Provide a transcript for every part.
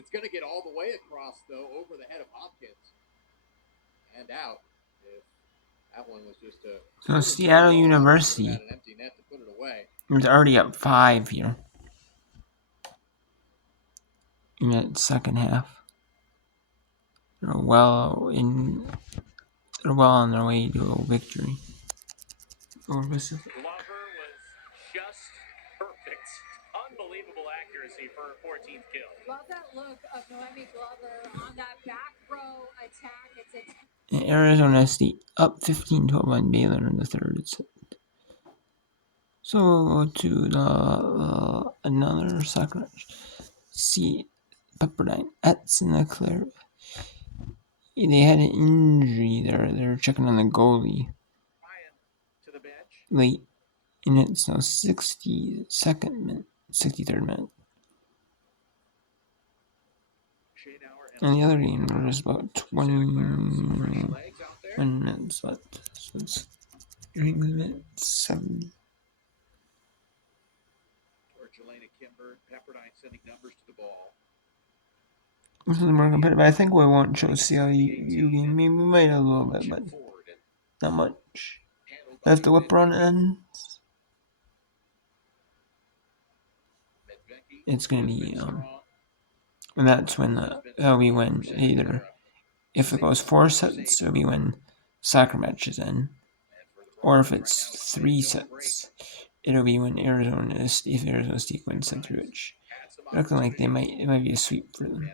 It's going to get all the way across, though, over the head of Hopkins. And out. If that one was just a... So Seattle University had an empty net to put it away. is already up 5 here in the second half. They're well on their way to a victory over Pacific. Glover was just perfect. Unbelievable accuracy for her 14th kill. Love that look of Noemi Glover on that back row attack. And Arizona State up 15-12 on Baylor in the third set. So we'll go to the another soccer match. See Pepperdine at Santa Clara. They had an injury there. They're checking on the goalie To the bench. late, and it's now 63rd minute. And the other game, there's about 21 minutes left. So it's during the minute 70. Pepperdine sending numbers to the ball. This is more competitive. I think we won't show CLU game. Maybe we might a little bit, but not much. As the whip run ends, it's gonna be and that's when that'll be when either if it goes 4 sets, it'll be when soccer matches end, or if it's 3 sets, it'll be when Arizona State wins set through, which looking like it might be a sweep for them.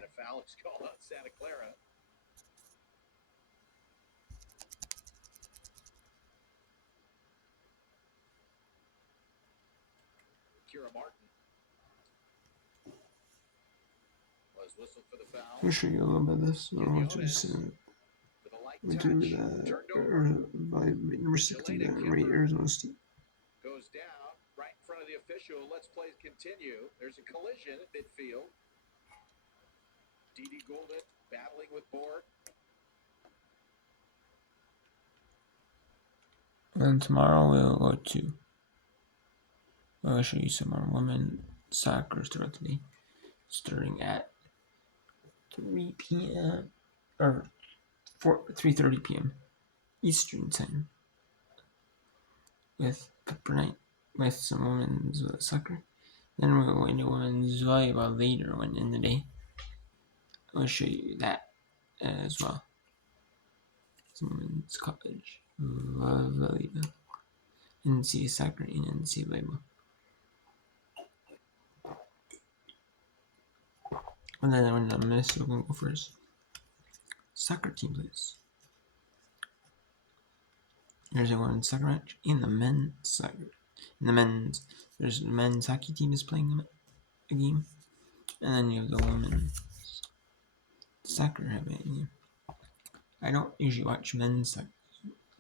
I'll show you a little bit of this. I'll just we do number 16 Arizona State. Goes down right in front of the official. Let's play continue. There's a collision at midfield. D.D. Golden battling with Borg. And tomorrow we'll show you some more women soccer throughout the day, starting at 3 p.m. or 3:30 p.m. Eastern time with Pepperdine with some women's soccer. Then we'll go into women's volleyball later in the day. I'll show you that as well. Some women's college volleyball, NCAA soccer, and NCAA volleyball. And then when the Minnesota Gophers soccer team plays. There's a women's soccer match in the men's soccer. There's the men's hockey team is playing a game, and then you have the women's soccer having a game. I don't usually watch men's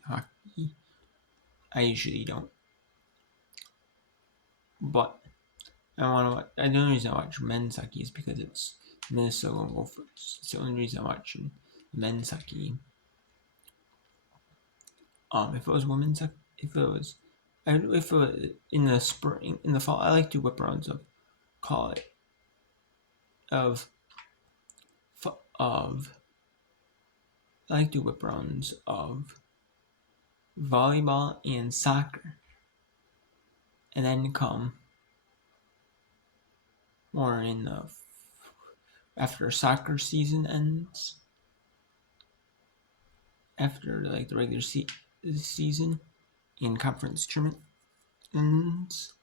hockey. I usually don't, but I want to watch. The only reason I watch men's hockey is because it's Minnesota Gophers. It's the only reason I'm watching men's hockey. If it was women's, if it was in the spring, in the fall, I like to whip rounds of I like to whip rounds of volleyball and soccer, and then come more in the after soccer season ends, after like the regular season in conference tournament ends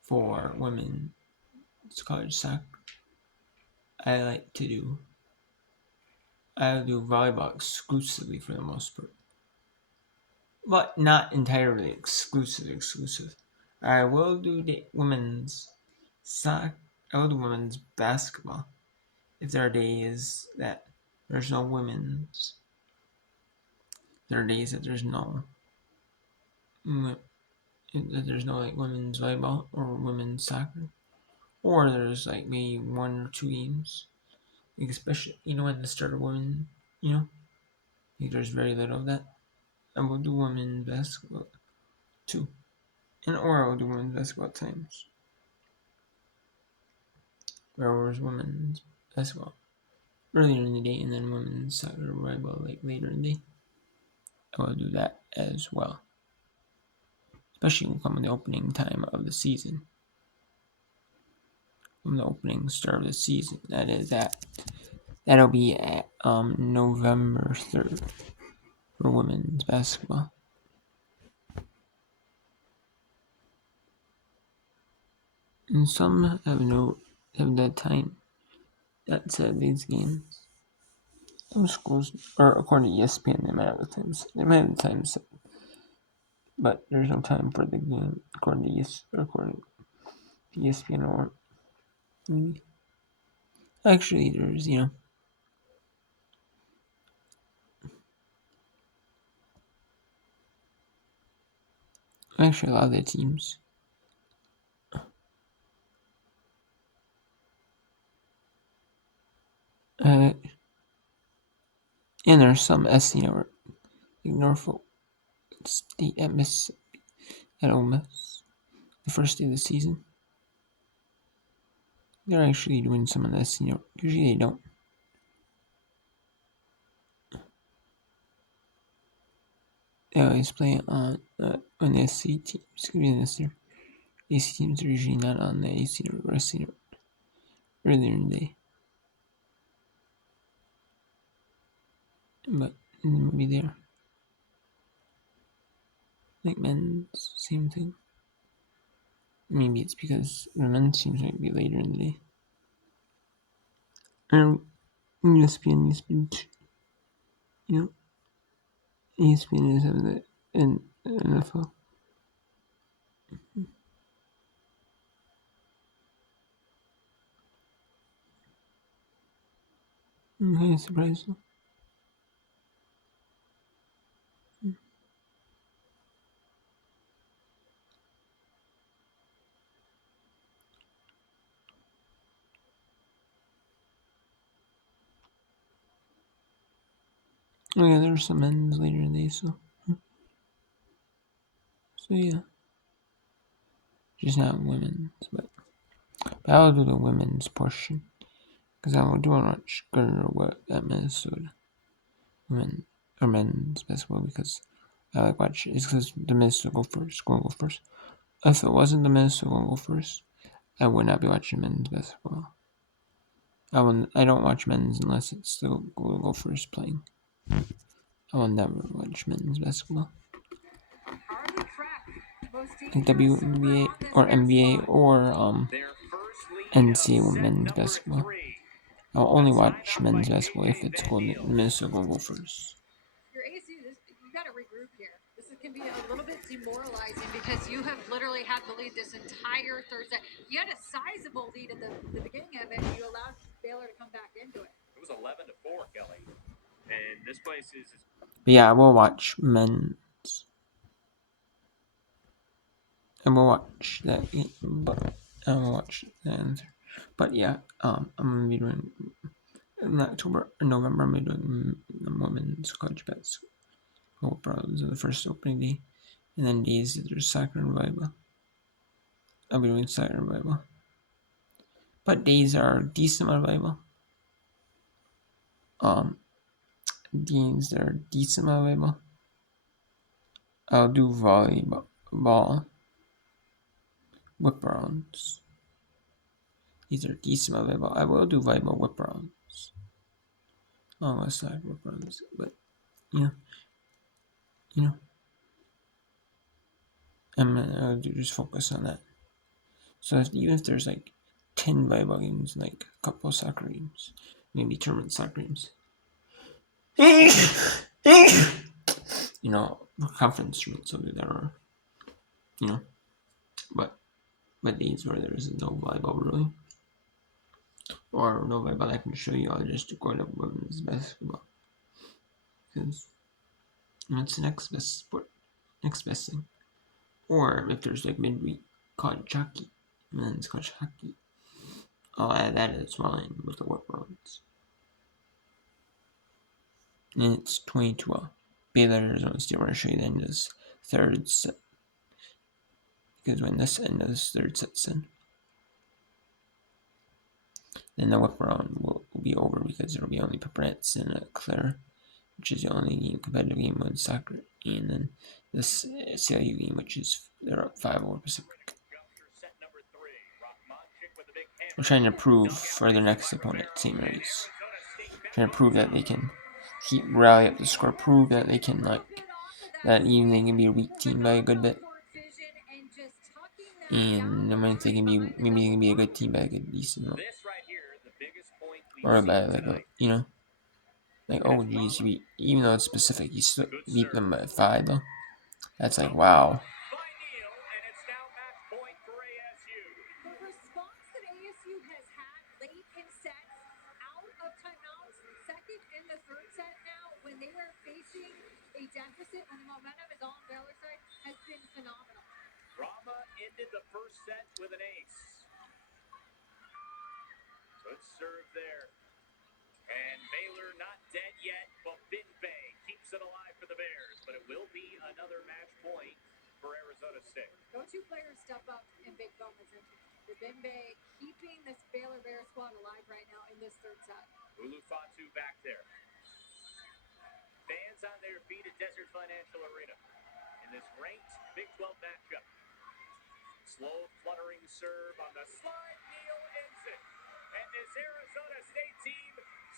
for women's college soccer. I'll do volleyball exclusively for the most part, but not entirely exclusive. I will do the women's soccer. I will do women's basketball if there are days that there's no women's. There are days that there's no like women's volleyball or women's soccer, or there's like maybe 1 or 2 games, like especially at the start of women, like there's very little of that. I will do women's basketball too, or I will do women's basketball at times. Whereas women's basketball earlier in the day, and then women's soccer volleyball like later in the day. I will do that as well. Especially when come in the opening time of the season. From the opening start of the season. That'll be at November 3rd for women's basketball. And some have that time that said these games. Some schools, or according to ESPN, they might have the times. They might have the times set, but there's no time for the game according to ESPN or maybe. Actually, there's actually a lot of the teams. And there's some SC network, like Norfolk State at Ole Miss, the first day of the season. They're actually doing some of the SC network. Usually they don't. They always play on the SC teams. Could be this year. AC teams are usually not on the AC or SC network earlier in the day. But maybe there. Like men's, same thing. Maybe it's because the men's teams might be later in the day. And ESPN, ESPN is having the NFL. I'm kind of surprised though. Oh yeah, there's some men's later in the day, so yeah. Just not women's, but I'll do the women's portion. Because I do want to watch girl at Minnesota. Women or men's basketball because I like watching. It's because the Minnesota go first. If it wasn't the Minnesota go first, I would not be watching men's basketball. I don't watch men's unless it's the Gophers playing. I will never watch men's basketball. Like WNBA or NBA or NCAA men's basketball. I'll only watch men's basketball if it's called the Minnesota Gophers. Your AC, you got to regroup here. This can be a little bit demoralizing because you have literally had the lead this entire Thursday. You had a sizable lead at the beginning of it, and you allowed Baylor to come back into it. It was 11-4, Kelly. And this place is. But yeah, I will watch men's. I will watch that game, but I will watch the answer. But yeah, I'm gonna be doing in October or November. I'm gonna be doing the women's college basketball problems on the first opening day, and then days that there's soccer and volleyball. I'll be doing soccer and volleyball, but days are decent amount of volleyball. Days that are decent amount of volleyball. I'll do volleyball whip rounds. These are decent amount of volleyball. I will do volleyball whip rounds. On my side whip rounds, but I'll just focus on that. So even if there's like 10 volleyball games and like a couple of soccer games, maybe tournament soccer games, conference tournaments will do that, or but days where there is no volleyball really, or no volleyball I can show you, I'll just go to women's basketball because that's the next best sport, next best thing. Or if there's like midweek college hockey, men's college hockey, I'll add that as well in with the whip rounds. And it's 22-12. Baylor, Arizona State. We're going to show you the end of this third set. Because when this end of this third set's in, then the whip round will be over because there will be only Pepperets and Claire, which is the only competitive game with soccer, and then this CLU game, which is they're up 5-0 Pacific. We're trying to prove for their next opponent, St. Mary's. Trying to prove that they can keep rally up the score, prove that they can that even they can be a weak team by a good bit. And I think they can be maybe they can be a good team by a good decent amount. Or by oh geez, even though it's specific, you still beat them by 5 though. That's like wow. The response that ASU has had late in sets, out of timeouts, second and the third set now, when they were facing a deficit, when the momentum is on Baylor's side, has been phenomenal. Rama ended the first set with an ace. Good serve there. And Baylor not dead yet, but Binbay keeps it alive for the Bears. But it will be another match point for Arizona State. Go-to players step up in big moments. And Binbay keeping this Baylor Bears squad alive right now in this third set. Ulu Fatu back there. Fans on their feet at Desert Financial Arena in this ranked Big 12 matchup. Slow fluttering serve on the slide. Neal ends it. And this Arizona State team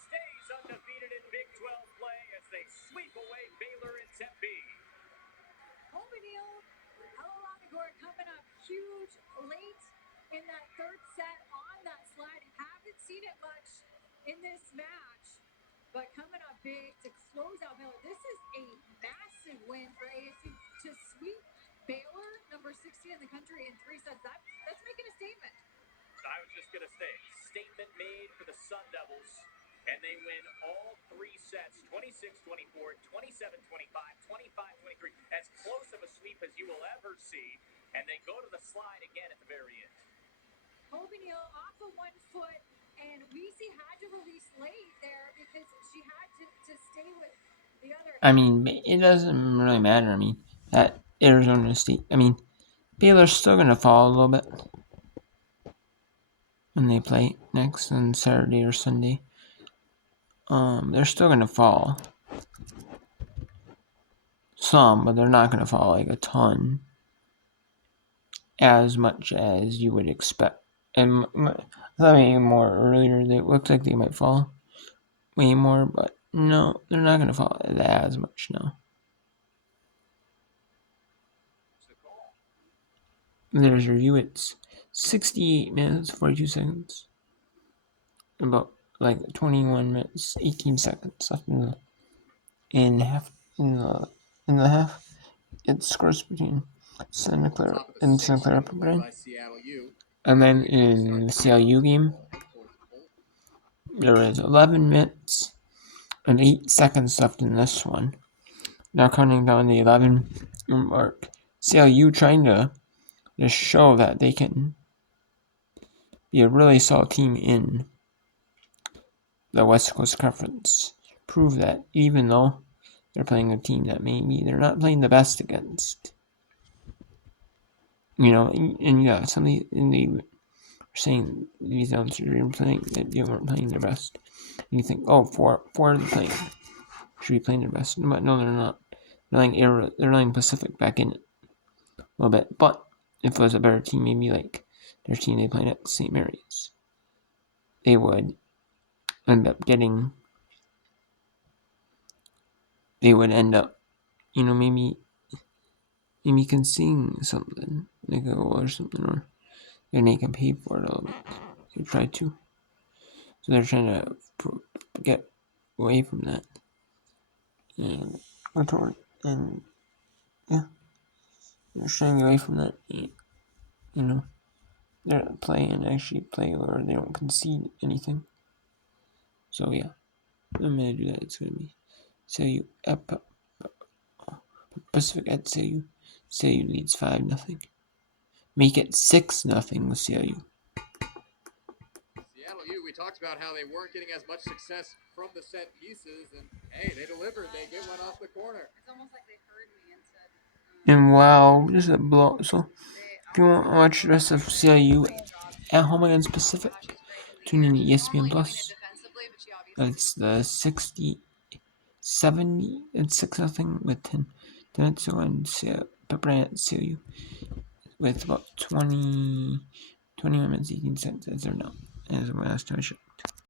stays undefeated in Big 12 play as they sweep away Baylor and Tempe. Neal, Alanagor coming up huge late in that third set on that slide. Haven't seen it much in this match, but coming up big to close out Baylor. This is a massive win for ASU to sweep Baylor, number 60 in the country, in 3 sets. That's making a statement. I was just going to say, statement made for the Sun Devils, and they win all 3 sets, 26-24, 27-25, 25-23, as close of a sweep as you will ever see, and they go to the slide again at the very end. Neal off of 1 foot, and Weezy had to release late there because she had to stay with the other. I mean, it doesn't really matter. I mean, that Arizona State, Baylor's still going to fall a little bit when they play next on Saturday or Sunday. They're still going to fall some, but they're not going to fall like a ton, as much as you would expect. And I thought maybe more earlier, it looked like they might fall way more, but no, they're not going to fall as much now. There's your review. It's 68 minutes, 42 seconds. About 21 minutes, 18 seconds left in the half. It scores between Santa Clara and Santa Clara Program. And then in the CLU game, there is 11 minutes and 8 seconds left in this one. Now counting down the 11 mark. CLU trying to just show that they can be a really solid team in the West Coast Conference. Prove that even though they're playing a team that maybe they're not playing the best against. Something they were saying these announcers are playing that they weren't playing their best. And you think, four are playing should be playing their best. But no, they're not. They're letting Pacific back in it a little bit. But if it was a better team, maybe like their team they played at St. Mary's, they would end up maybe conceding something, like a goal or something, or they can pay for it a little bit. They try to. So they're trying to get away from that. And they're trying away from that. They're actually play where they don't concede anything. So yeah, I'm gonna do that. It's gonna be CLU Pacific at CLU. CLU leads 5-0. Make it 6-0 with CLU. Seattle U, we talked about how they weren't getting as much success from the set pieces, and hey, they delivered. They get one off the corner. It's almost like they heard me and said. And wow, just a blow. So if you want to watch the rest of CLU at home against Pacific, tune in to ESPN Plus. It's the 60, 70, it's 6-0 with 10 minutes to go, and Bryant COU with about 21 minutes 18 seconds as they're now as my last time shot.